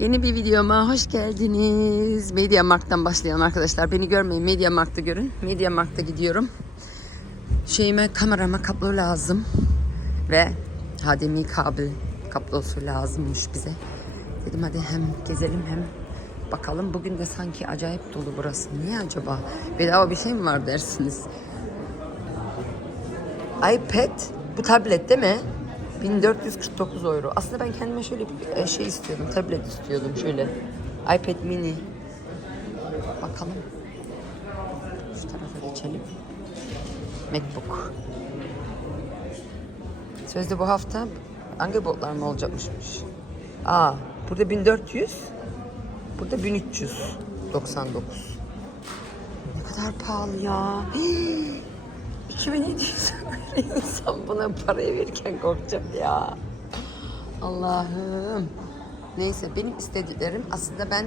Yeni bir videoma hoş geldiniz. Media Markt'tan başlayalım arkadaşlar. Beni görmeyin. Media Markt'ta görün. Media Markt'a gidiyorum. Şeyime kamerama kablo lazım. Ve HDMI kabel kablosu lazımmış bize. Dedim hadi hem gezelim hem bakalım. Bugün de sanki acayip dolu burası. Niye acaba? Bedava bir şey mi var dersiniz? iPad bu tablet değil mi? 1449 euro. Aslında ben kendime şöyle bir e, şey istiyordum. Tablet istiyordum şöyle. iPad mini. Bakalım. Şu tarafa geçelim. Macbook. Sözde bu hafta Angebotlar mı olacakmışmış? Aa, burada 1400. Burada 1399. Ne kadar pahalı ya. Hii. 2700 insan buna parayı verirken korkacak ya. Allah'ım. Neyse benim istediklerim aslında ben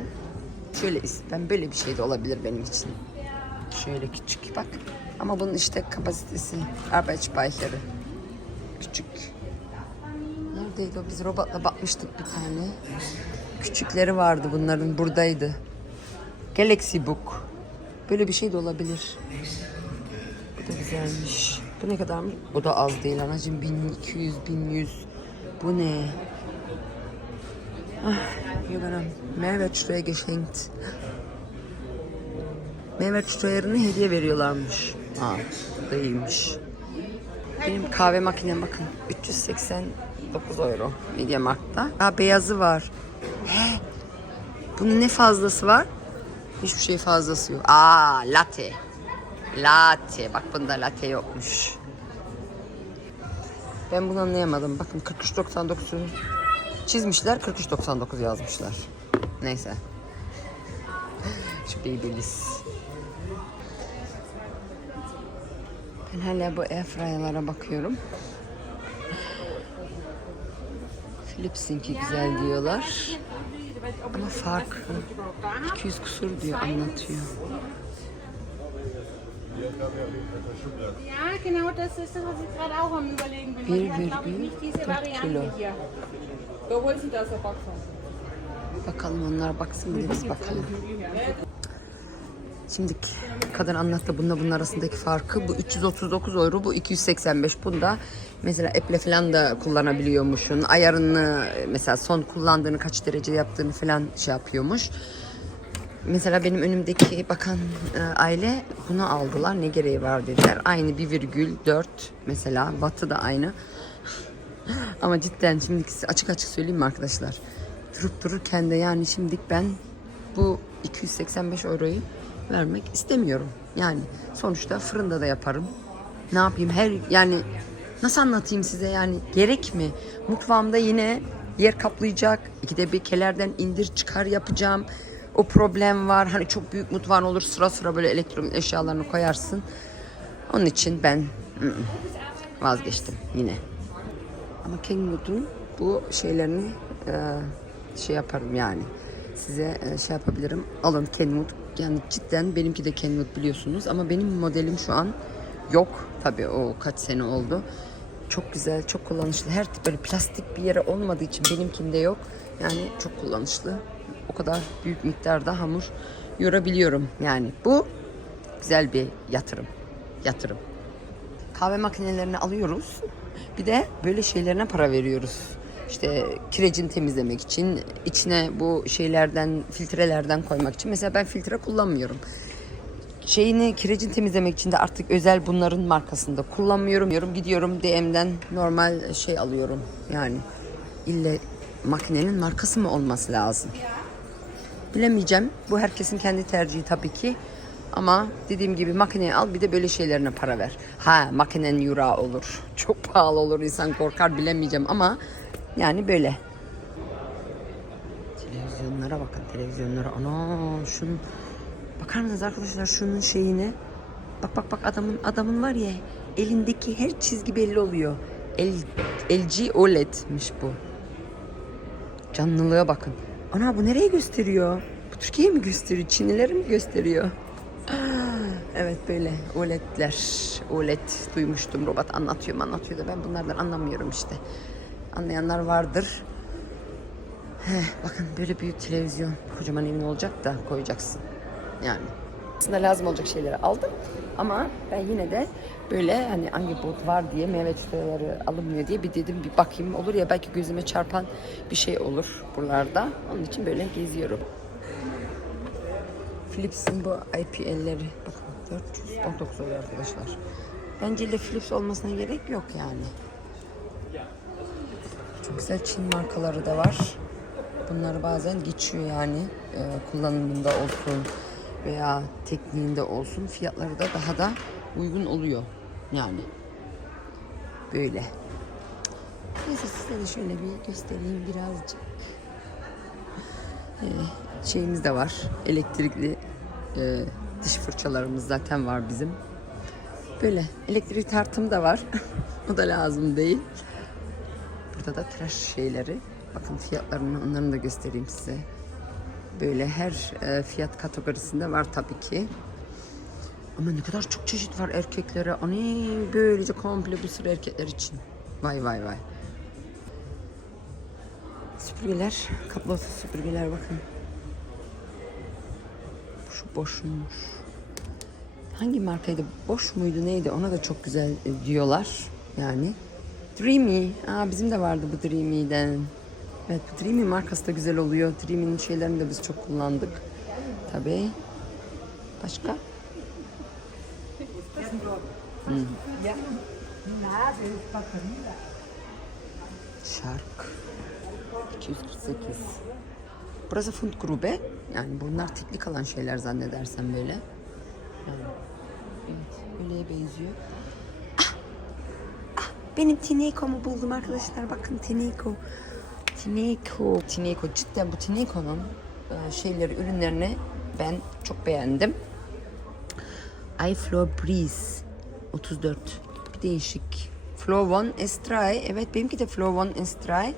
şöyle ist- ben böyle bir şey de olabilir benim için. Şöyle küçük bak. Ama bunun işte kapasitesi Arbeitsspeicher'ı küçük. Neredeydi o? Biz robotla bakmıştık bir tane. Küçükleri vardı bunların buradaydı. Galaxy Book. Böyle bir şey de olabilir. Bu da güzelmiş. Bu ne kadarmış? Bu da az değil anacığım. 1200, 1100. Bu ne? Ah, hier bana Mehrwertsteuer geschenkt. Mehrwertsteuer'ını hediye veriyorlarmış. Ha, bu da iyiymiş. Benim kahve makinem bakın 389 euro Mediamarkt'ta. Ha beyazı var. He. Bunun ne fazlası var? Hiçbir şey fazlası yok. Aa latte. Latte. Bak bunda latte yokmuş. Ben bunu anlayamadım. Bakın 43.99'u çizmişler 43.99 yazmışlar. Neyse. Şu Babyliss. Ben hala bu airfryer'lara bakıyorum. Philips'inki güzel diyorlar. Ama farklı. 200 kusur diyor anlatıyor. Ja, genau das ist das, was ich gerade auch am überlegen bin. Die hat, glaube ich, nicht diese Variante hier. Da holen Sie das von. Bakalım onlar baksın bir de biz bakalım. Şimdi kadın anlattı bununla bunun arasındaki farkı. Bu 339 euro, bu 285. Bunda mesela Apple falan da kullanabiliyormuşsun. Ayarını mesela son kullandığını kaç derece yaptığını falan şey yapıyormuş. Mesela benim önümdeki bakan e, aile bunu aldılar. Ne gereği var dediler. Aynı 1,4 mesela. Wattı da aynı. Ama cidden şimdi açık açık söyleyeyim mi arkadaşlar? Durup dururken de yani şimdi ben bu 285 euroyu vermek istemiyorum. Yani sonuçta fırında da yaparım. Ne yapayım her yani nasıl anlatayım size yani gerek mi? Mutfağımda yine yer kaplayacak. İkide bir kelerden indir çıkar yapacağım. O problem var. Hani çok büyük mutfağın olur sıra sıra böyle elektronik eşyalarını koyarsın. Onun için ben vazgeçtim yine. Ama Kenwood'un bu şeylerini e, şey yaparım yani. Size e, şey yapabilirim. Alın Kenwood. Yani cidden benimki de Kenwood biliyorsunuz. Ama benim modelim şu an yok. Tabii o kaç sene oldu. Çok güzel, çok kullanışlı. Her tip böyle plastik bir yere olmadığı için benimkinde yok. Yani çok kullanışlı. O kadar büyük miktarda hamur yorabiliyorum. Yani bu güzel bir yatırım. Yatırım kahve makinelerini alıyoruz. Bir de böyle şeylerine para veriyoruz. İşte kirecini temizlemek için, içine bu şeylerden, filtrelerden koymak için. Mesela ben filtre kullanmıyorum. Şeyini, kirecini temizlemek için de artık özel bunların markasında kullanmıyorum. Gidiyorum DM'den normal şey alıyorum. Yani ille makinenin markası mı olması lazım? Bilemeyeceğim. Bu herkesin kendi tercihi tabii ki. Ama dediğim gibi makineyi al bir de böyle şeylerine para ver. Ha makinen euro olur. Çok pahalı olur insan korkar bilemeyeceğim ama yani böyle. Televizyonlara bakın televizyonlara. Ana şunun bakar mısınız arkadaşlar şunun şeyine? Bak bak bak adamın adamın var ya elindeki her çizgi belli oluyor. El, LG OLED'miş bu. Canlılığa bakın. Ana bu nereye gösteriyor? Bu Türkiye'yi mi gösteriyor? Çinlileri mi gösteriyor? Evet böyle OLED'ler. OLED duymuştum. Robot anlatıyor mu anlatıyor da ben bunlardan anlamıyorum işte. Anlayanlar vardır. Heh, bakın böyle büyük televizyon kocaman evin olacak da koyacaksın. Yani aslında lazım olacak şeyleri aldım ama ben yine de böyle hani hangi bot var diye meyve çikolataları alınmıyor diye bir dedim bir bakayım olur ya belki gözüme çarpan bir şey olur buralarda. Onun için böyle geziyorum. Philips'in bu IPL'leri bakın 419 oluyor arkadaşlar. Bence de Philips olmasına gerek yok yani. Çok güzel Çin markaları da var. Bunları bazen geçiyor yani Ee, kullanımında olsun veya tekniğinde olsun fiyatları da daha da uygun oluyor yani böyle. Neyse size de şöyle bir göstereyim birazcık. Ee, şeyimiz de var elektrikli e, diş fırçalarımız zaten var bizim. Böyle elektrik tartım da var. o da lazım değil. Burada da tıraş şeyleri. Bakın fiyatlarını onların da göstereyim size. Böyle her e, fiyat kategorisinde var tabii ki. Ama ne kadar çok çeşit var erkeklere. Ani böylece komple bir sürü erkekler için. Vay vay vay. Süpürgeler, kablosuz süpürgeler bakın. Şu boşmuş. Hangi markaydı? Boş muydu neydi? Ona da çok güzel e, diyorlar. Yani. Dreamy. Aa, bizim de vardı bu Dreamy'den. Evet Dreamy markası da güzel oluyor. Dreamy'nin şeylerini de biz çok kullandık. Tabii. Başka? Şark. 248. Burası Fundgrube. Yani bunlar teknik alan şeyler zannedersem böyle. Evet, öyleye benziyor. Ah! Ah! Benim Tineko'mu buldum arkadaşlar. Bakın Tineko. Tineko. Tineko. Cidden bu Tineko'nun e, şeyleri, ürünlerini ben çok beğendim. iFlow Breeze 34. Bir değişik. Flow One Estray. Evet benimki de Flow One Estray.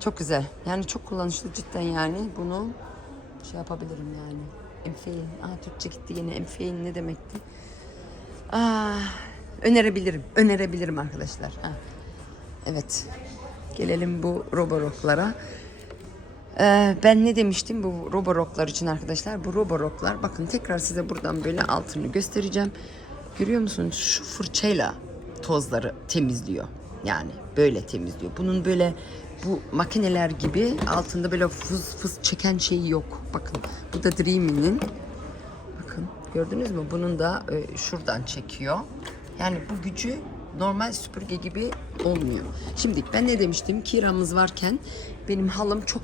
Çok güzel. Yani çok kullanışlı cidden yani. Bunu şey yapabilirim yani. Enfein. Aa Türkçe gitti yine. Enfein ne demekti? Aa, önerebilirim. Önerebilirim arkadaşlar. Ha. Evet. Gelelim bu Roborok'lara. Ee, ben ne demiştim bu Roborok'lar için arkadaşlar? Bu Roborok'lar bakın tekrar size buradan böyle altını göstereceğim. Görüyor musunuz? Şu fırçayla tozları temizliyor. Yani böyle temizliyor. Bunun böyle bu makineler gibi altında böyle fız fız çeken şeyi yok. Bakın bu da Dreamy'nin. Bakın gördünüz mü? Bunun da e, şuradan çekiyor. Yani bu gücü normal süpürge gibi olmuyor. Şimdi ben ne demiştim? Kiramız varken benim halım çok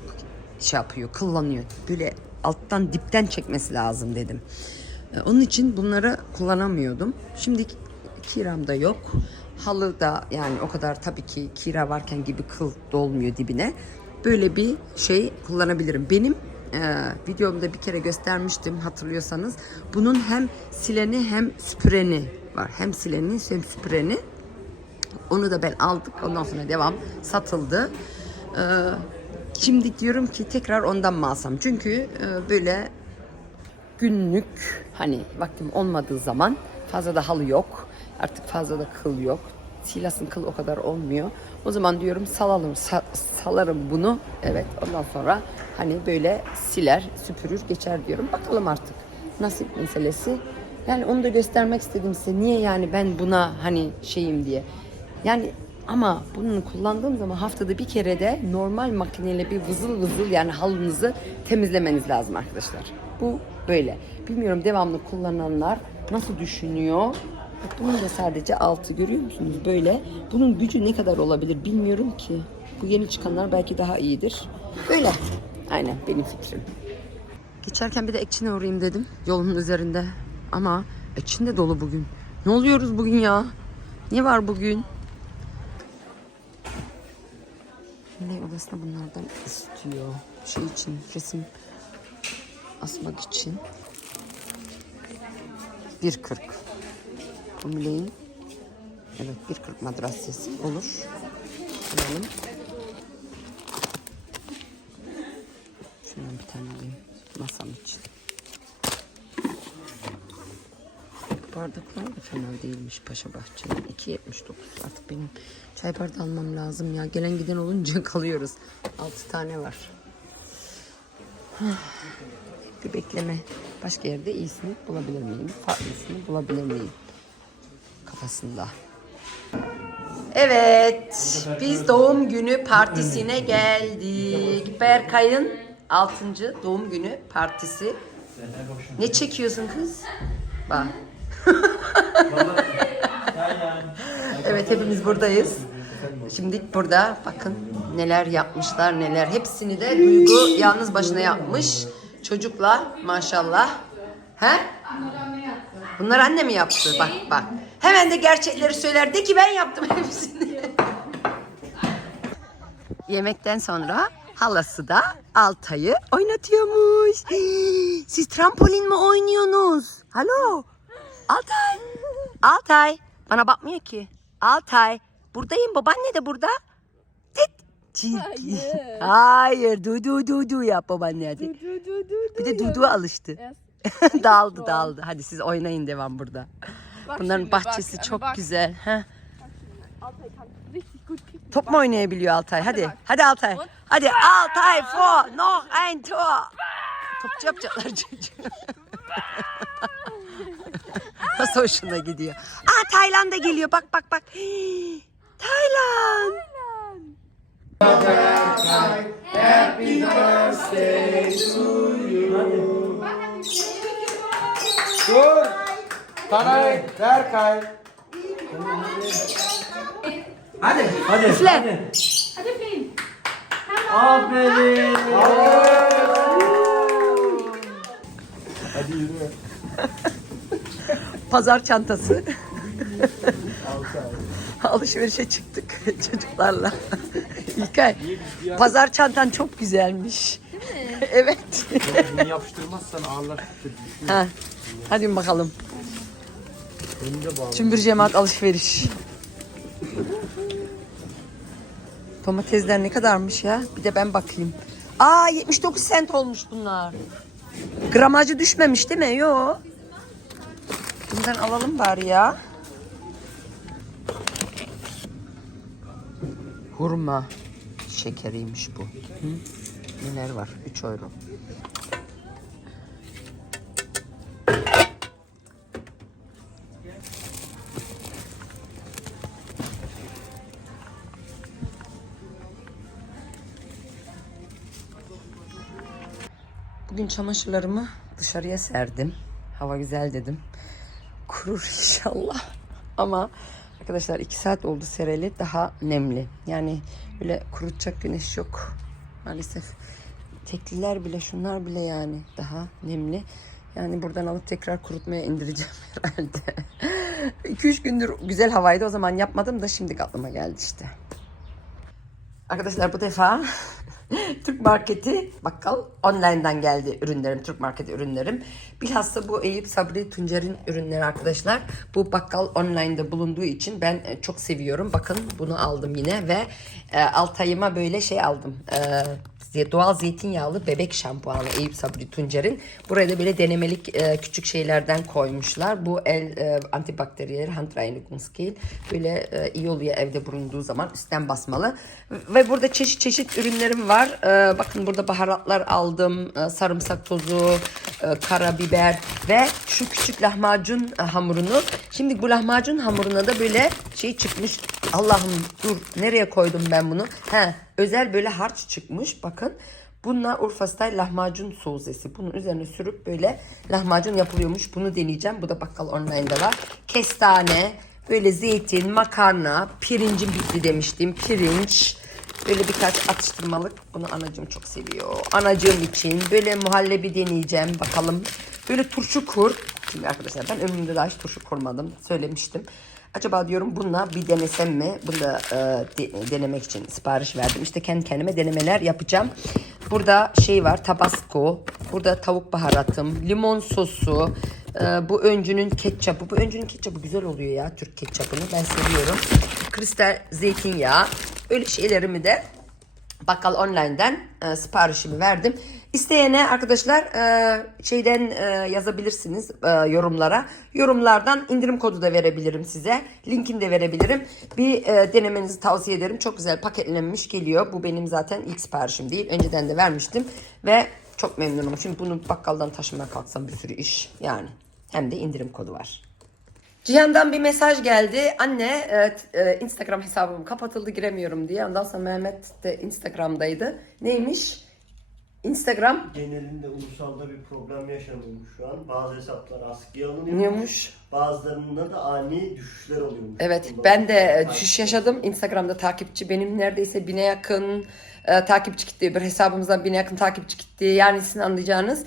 şey yapıyor, kıllanıyor. Böyle alttan dipten çekmesi lazım dedim. E, Onun için bunları kullanamıyordum. Şimdi kiramda yok. Halı da yani o kadar tabii ki kira varken gibi kıl dolmuyor dibine. Böyle bir şey kullanabilirim. Benim e, videomda bir kere göstermiştim hatırlıyorsanız. Bunun hem sileni hem süpüreni var. Hem sileni hem süpüreni. Onu da ben aldık. Ondan sonra devam satıldı. Ee, şimdi diyorum ki tekrar ondan mı alsam? Çünkü e, böyle günlük hani vaktim olmadığı zaman fazla da halı yok. Artık fazla da kıl yok. Silas'ın kıl o kadar olmuyor. O zaman diyorum salalım, sa- salarım bunu. Evet ondan sonra hani böyle siler, süpürür, geçer diyorum. Bakalım artık nasip meselesi. Yani onu da göstermek istedim size. Niye yani ben buna hani şeyim diye. Yani ama bunu kullandığım zaman haftada bir kere de normal makineyle bir vızıl vızıl yani halınızı temizlemeniz lazım arkadaşlar. Bu böyle. Bilmiyorum devamlı kullananlar nasıl düşünüyor. Bak bunun da sadece altı görüyor musunuz böyle. Bunun gücü ne kadar olabilir bilmiyorum ki. Bu yeni çıkanlar belki daha iyidir. Böyle. Aynen benim fikrim. Geçerken bir de Ekçin'e uğrayayım dedim yolun üzerinde. Ama Ekçin de dolu bugün. Ne oluyoruz bugün ya? Ne var bugün? Millet odasında bunlardan istiyor. Şey için, resim asmak için. 1.40. Bu Miley'in evet 1.40 madrasyesi olur. Alalım. Şundan bir tane alayım masam için. Bardaklar da fena değilmiş Paşa Bahçe'nin. 2.79 artık benim çay bardağı almam lazım ya. Gelen giden olunca kalıyoruz. 6 tane var. Bir bekleme. Başka yerde iyisini bulabilir miyim? Farklısını bulabilir miyim? Kafasında. Evet, biz doğum günü partisine geldik. Berkay'ın 6. doğum günü partisi. Ne çekiyorsun kız? Bak. Evet, hepimiz buradayız. Şimdi burada bakın neler yapmışlar neler. Hepsini de Duygu yalnız başına yapmış. Çocukla maşallah. He? Bunlar anne mi yaptı? Bak bak. Hemen de gerçekleri söyler. De ki ben yaptım hepsini. Yemekten sonra halası da Altay'ı oynatıyormuş. Siz trampolin mi oynuyorsunuz? Alo? Altay. Altay. Bana bakmıyor ki. Altay. Buradayım. Babaanne de burada. Tit. Ciddi. Hayır. Du du du du yap babaanne hadi. Du, du, du, Bir de Dudu alıştı. dağıldı dağıldı. Hadi siz oynayın devam burada. Bunların şimdi, bahçesi bak, çok bak. güzel. Heh. Top mu oynayabiliyor Altay? Hadi. Hadi Altay. Hadi Altay for noch ein Tor. Topçu yapacaklar çocuğu. Nasıl hoşuna gidiyor. Aa Tayland'a geliyor. Bak bak bak. Hii, Tayland. Dur. Tanay, Berkay. Hadi. Hadi. Üfle. Aferin. Hadi yürü. Pazar çantası. Alışverişe çıktık çocuklarla. İlkay, pazar çantan çok güzelmiş. evet. Bunu yapıştırmazsan ağırlaştır. ha. Hadi bakalım. Cümbür cemaat alışveriş. Domatesler ne kadarmış ya? Bir de ben bakayım. Aa 79 sent olmuş bunlar. Gramajı düşmemiş değil mi? Yo. Bundan alalım bari ya. Hurma şekeriymiş bu. Hı? Neler var? 3 euro. Bugün çamaşırlarımı dışarıya serdim. Hava güzel dedim. Kurur inşallah. Ama arkadaşlar iki saat oldu sereli daha nemli. Yani böyle kurutacak güneş yok. Maalesef tekliler bile şunlar bile yani daha nemli. Yani buradan alıp tekrar kurutmaya indireceğim herhalde. 2-3 gündür güzel havaydı o zaman yapmadım da şimdi aklıma geldi işte. Arkadaşlar bu defa Türk Marketi bakkal online'dan geldi ürünlerim, Türk Market ürünlerim. Bilhassa bu Eyüp Sabri Tuncer'in ürünleri arkadaşlar. Bu bakkal online'da bulunduğu için ben e, çok seviyorum. Bakın bunu aldım yine ve e, Altay'ıma böyle şey aldım. E, doğal zeytinyağlı bebek şampuanı Eyüp Sabri Tuncer'in. Buraya da böyle denemelik e, küçük şeylerden koymuşlar. Bu el e, antibakteriyel Handreinigungsgel. Böyle e, iyi oluyor evde bulunduğu zaman üstten basmalı. Ve burada çeşit çeşit ürünlerim var. E, bakın burada baharatlar aldım. E, sarımsak tozu, e, karabiber ve şu küçük lahmacun e, hamurunu. Şimdi bu lahmacun hamuruna da böyle şey çıkmış. Allah'ım dur nereye koydum ben bunu? He, özel böyle harç çıkmış. Bakın. Bununla Urfa Style lahmacun sosesi. Bunun üzerine sürüp böyle lahmacun yapılıyormuş. Bunu deneyeceğim. Bu da bakkal online'da var. Kestane, böyle zeytin, makarna, pirincim bitti demiştim. Pirinç, böyle birkaç atıştırmalık. Bunu anacığım çok seviyor. Anacığım için böyle muhallebi deneyeceğim. Bakalım. Böyle turşu kur. Şimdi arkadaşlar ben ömrümde daha hiç turşu kurmadım. Söylemiştim. Acaba diyorum bununla bir denesem mi? Bunu da e, de- denemek için sipariş verdim. İşte kendi kendime denemeler yapacağım. Burada şey var tabasco. Burada tavuk baharatım. Limon sosu. e, bu öncünün ketçapı. Bu öncünün ketçapı güzel oluyor ya. Türk ketçapını ben seviyorum. Kristal zeytinyağı. Öyle şeylerimi de Bakkal Online'den e, siparişimi verdim. İsteyene arkadaşlar e, şeyden e, yazabilirsiniz e, yorumlara. Yorumlardan indirim kodu da verebilirim size. Linkini de verebilirim. Bir e, denemenizi tavsiye ederim. Çok güzel paketlenmiş geliyor. Bu benim zaten ilk siparişim değil. Önceden de vermiştim ve Çok memnunum. Şimdi bunu bakkaldan taşımaya kalksam bir sürü iş. Yani hem de indirim kodu var. Cihan'dan bir mesaj geldi. Anne evet, e, Instagram hesabım kapatıldı giremiyorum diye. Ondan sonra Mehmet de Instagram'daydı. Neymiş? Instagram Genelinde ulusalda bir problem yaşanıyormuş şu an. Bazı hesaplar askıya alınıyor. neymiş? Bazılarında da ani düşüşler oluyormuş. Evet Bundan ben de e, düşüş yaşadım. Instagram'da takipçi benim neredeyse bine yakın e, takipçi gitti. Bir hesabımızdan bine yakın takipçi gitti. Yani sizin anlayacağınız.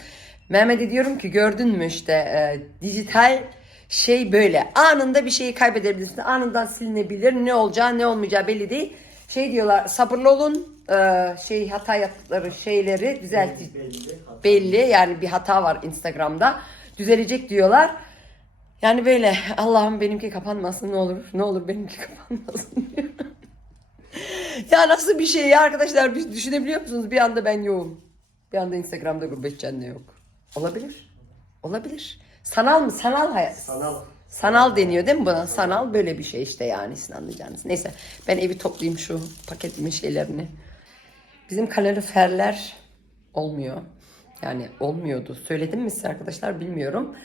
Mehmet'e diyorum ki gördün mü işte e, dijital şey böyle. Anında bir şeyi kaybedebilirsin. Anından silinebilir. Ne olacağı ne olmayacağı belli değil. Şey diyorlar sabırlı olun. e, şey hata yaptıkları şeyleri düzeltin belli. Hatta belli yani bir hata var Instagram'da düzelecek diyorlar. Yani böyle Allah'ım benimki kapanmasın ne olur ne olur benimki kapanmasın diyor. ya nasıl bir şey ya arkadaşlar biz düşünebiliyor musunuz? Bir anda ben yoğum. Bir anda Instagram'da gurbet cennet yok. Olabilir. Olabilir. Sanal mı? Sanal hayat. Sanal. Sanal deniyor değil mi buna? Sanal böyle bir şey işte yani sizin anlayacağınız. Neyse ben evi toplayayım şu paketimin şeylerini. Bizim kaloriferler olmuyor. Yani olmuyordu. Söyledim mi size arkadaşlar bilmiyorum.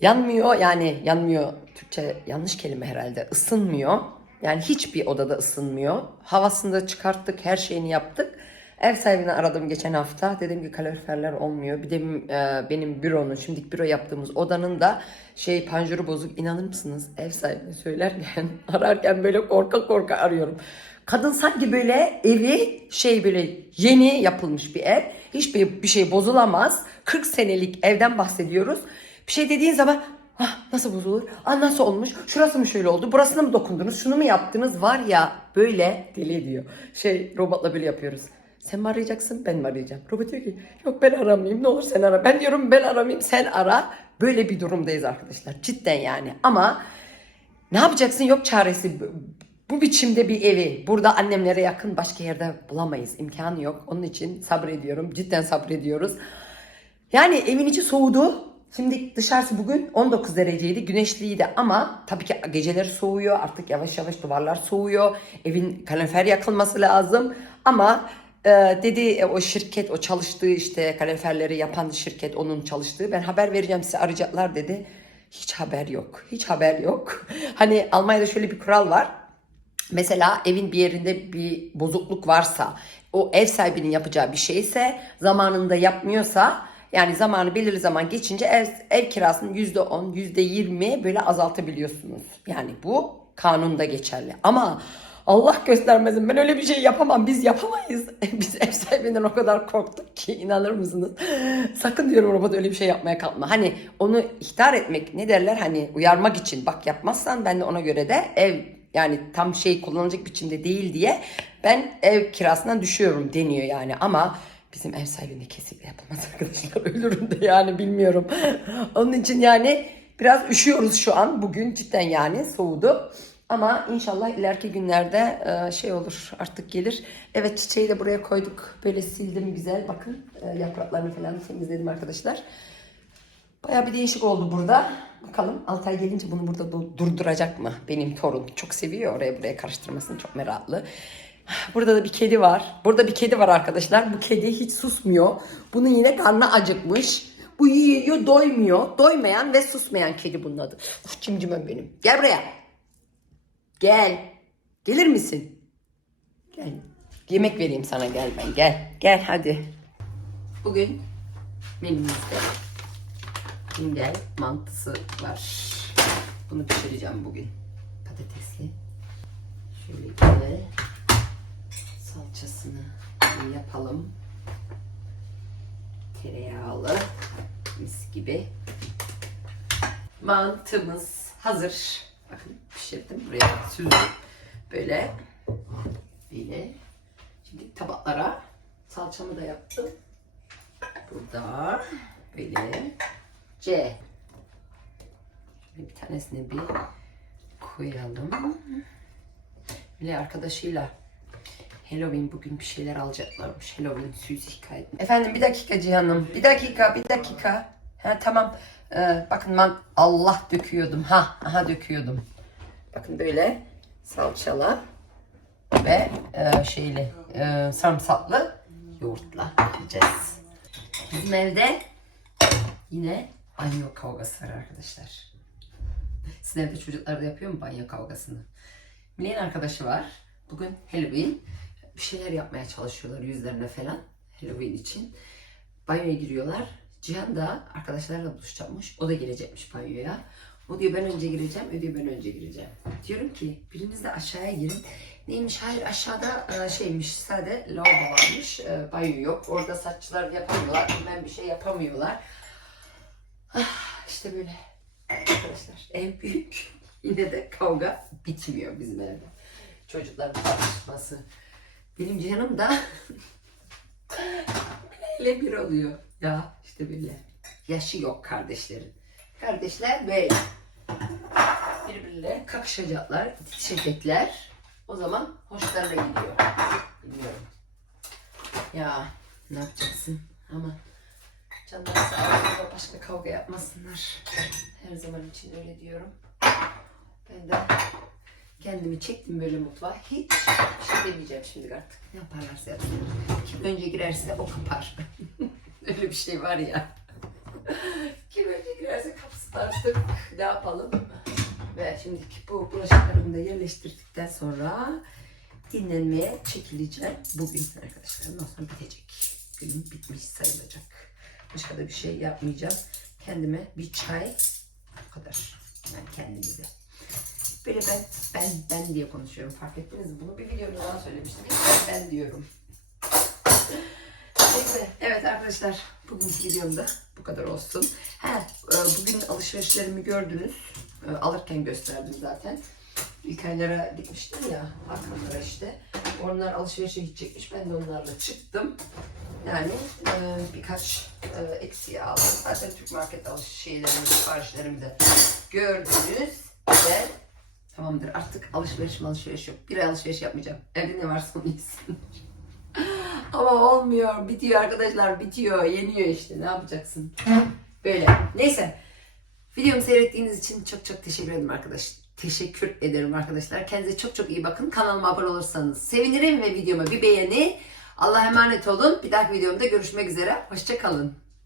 Yanmıyor yani yanmıyor Türkçe yanlış kelime herhalde ısınmıyor. Yani hiçbir odada ısınmıyor. Havasını da çıkarttık her şeyini yaptık. Ev sahibini aradım geçen hafta. Dedim ki kaloriferler olmuyor. Bir de e, benim büronun, şimdiki büro yaptığımız odanın da şey panjuru bozuk. İnanır mısınız? Ev sahibine söylerken, ararken böyle korka korka arıyorum. Kadın sanki böyle evi şey böyle yeni yapılmış bir ev. Hiçbir bir şey bozulamaz. 40 senelik evden bahsediyoruz. Bir şey dediğin zaman ah nasıl bozulur? Ah nasıl olmuş? Şurası mı şöyle oldu? Burasına mı dokundunuz? Şunu mu yaptınız? Var ya böyle deli ediyor. Şey robotla böyle yapıyoruz. Sen mi arayacaksın ben mi arayacağım? Robot diyor ki yok ben aramayayım ne olur sen ara. Ben diyorum ben aramayayım sen ara. Böyle bir durumdayız arkadaşlar cidden yani. Ama ne yapacaksın yok çaresi. Bu biçimde bir evi burada annemlere yakın başka yerde bulamayız. İmkanı yok. Onun için sabrediyorum. Cidden sabrediyoruz. Yani evin içi soğudu. Şimdi dışarısı bugün 19 dereceydi. Güneşliydi ama tabii ki geceleri soğuyor. Artık yavaş yavaş duvarlar soğuyor. Evin kalorifer yakılması lazım. Ama e, dedi e, o şirket, o çalıştığı işte kaloriferleri yapan şirket onun çalıştığı. Ben haber vereceğim size arayacaklar dedi. Hiç haber yok. Hiç haber yok. Hani Almanya'da şöyle bir kural var. Mesela evin bir yerinde bir bozukluk varsa, o ev sahibinin yapacağı bir şeyse, zamanında yapmıyorsa, yani zamanı belirli zaman geçince ev, ev kirasını yüzde on, yüzde yirmi böyle azaltabiliyorsunuz. Yani bu kanunda geçerli. Ama Allah göstermesin ben öyle bir şey yapamam. Biz yapamayız. Biz ev sahibinden o kadar korktuk ki inanır mısınız? Sakın diyorum robot öyle bir şey yapmaya kalkma. Hani onu ihtar etmek ne derler hani uyarmak için bak yapmazsan ben de ona göre de ev yani tam şey kullanılacak biçimde değil diye ben ev kirasından düşüyorum deniyor yani ama bizim ev sahibinde kesinlikle yapılmaz arkadaşlar ölürüm de yani bilmiyorum. Onun için yani biraz üşüyoruz şu an bugün cidden yani soğudu. Ama inşallah ileriki günlerde e, şey olur artık gelir. Evet çiçeği de buraya koyduk. Böyle sildim güzel. Bakın e, yapraklarını falan temizledim arkadaşlar. Baya bir değişik oldu burada. Bakalım Altay gelince bunu burada du- durduracak mı? Benim torun çok seviyor oraya buraya karıştırmasını çok meraklı. Burada da bir kedi var. Burada bir kedi var arkadaşlar. Bu kedi hiç susmuyor. Bunun yine karnı acıkmış. Bu yiyor doymuyor. Doymayan ve susmayan kedi bunun adı. Uf cimcimem benim. Gel buraya. Gel. Gelir misin? Gel. Yemek vereyim sana gel ben. Gel. Gel hadi. Bugün menümüzde Hindel mantısı var. Bunu pişireceğim bugün. Patatesli. Şöyle güzel salçasını yapalım. Tereyağlı mis gibi. Mantımız hazır. Bakın pişirdim. Buraya süzdüm. Böyle. Böyle. Şimdi tabaklara salçamı da yaptım. Burada böyle C. Şöyle bir tanesini bir koyalım. Bile arkadaşıyla Halloween bugün bir şeyler alacaklarmış. Halloween Süßigkeiten. Efendim bir dakika Cihan'ım. Bir dakika, bir dakika. Ha tamam. Ee, bakın ben Allah döküyordum. Ha, aha döküyordum. Bakın böyle salçalı ve e, şeyli e, sarımsaklı yoğurtla yiyeceğiz. Bizim evde yine banyo kavgası var arkadaşlar. Sizin evde çocuklar da yapıyor mu banyo kavgasını? Mile'nin arkadaşı var. Bugün Halloween. Bir şeyler yapmaya çalışıyorlar yüzlerine falan. Halloween için. Banyoya giriyorlar. Cihan da arkadaşlarla buluşacakmış. O da girecekmiş banyoya. O diyor ben önce gireceğim, o diyor ben önce gireceğim. Diyorum ki biriniz de aşağıya girin. Neymiş? Hayır aşağıda e, şeymiş sade lavabo varmış. E, Banyo yok. Orada saççılar yapamıyorlar. Ben bir şey yapamıyorlar. Ah, işte böyle. Arkadaşlar en büyük yine de kavga bitmiyor bizim evde. Çocukların tartışması. Benim Cihan'ım da Öyle bir oluyor. Ya işte böyle. Yaşı yok kardeşlerin. Kardeşler böyle. Birbirine kakışacaklar, itişecekler. O zaman hoşlarına gidiyor. Bilmiyorum. Ya ne yapacaksın? Ama canlar sağ olsun da başka kavga yapmasınlar. Her zaman için öyle diyorum. Ben de kendimi çektim böyle mutfağa. Hiç bir şey demeyeceğim şimdi artık. Ne yaparlarsa yapsınlar. Kim önce girerse o kapar. öyle bir şey var ya. Kim önce girerse kapsın artık. Ne yapalım? Ve şimdiki bu bulaşıklarımı da yerleştirdikten sonra dinlenmeye çekileceğim. Bugün arkadaşlar ondan sonra bitecek. Günüm bitmiş sayılacak. Başka da bir şey yapmayacağım. Kendime bir çay. O kadar. Yani kendimize. Böyle ben, ben, ben diye konuşuyorum. Fark ettiniz mi? Bunu bir videomda daha söylemiştim. Ben, ben diyorum. Evet arkadaşlar. Bugünkü videomda bu kadar olsun. Ha, e, bugün alışverişlerimi gördünüz. E, Alırken gösterdim zaten. İlk aylara gitmiştim ya. Hakanlara işte. Onlar alışverişe gidecekmiş. Ben de onlarla çıktım. Yani e, birkaç e, eksiği aldım. Zaten Türk market alış şeylerimi, siparişlerimi de gördünüz. Ve tamamdır artık alışveriş alışveriş yok. Bir alışveriş yapmayacağım. Evde ne varsa onu yesin. Ama olmuyor. Bitiyor arkadaşlar. Bitiyor. Yeniyor işte. Ne yapacaksın? Böyle. Neyse. Videomu seyrettiğiniz için çok çok teşekkür ederim arkadaş. Teşekkür ederim arkadaşlar. Kendinize çok çok iyi bakın. Kanalıma abone olursanız sevinirim ve videoma bir beğeni. Allah'a emanet olun. Bir dahaki videomda görüşmek üzere. Hoşçakalın.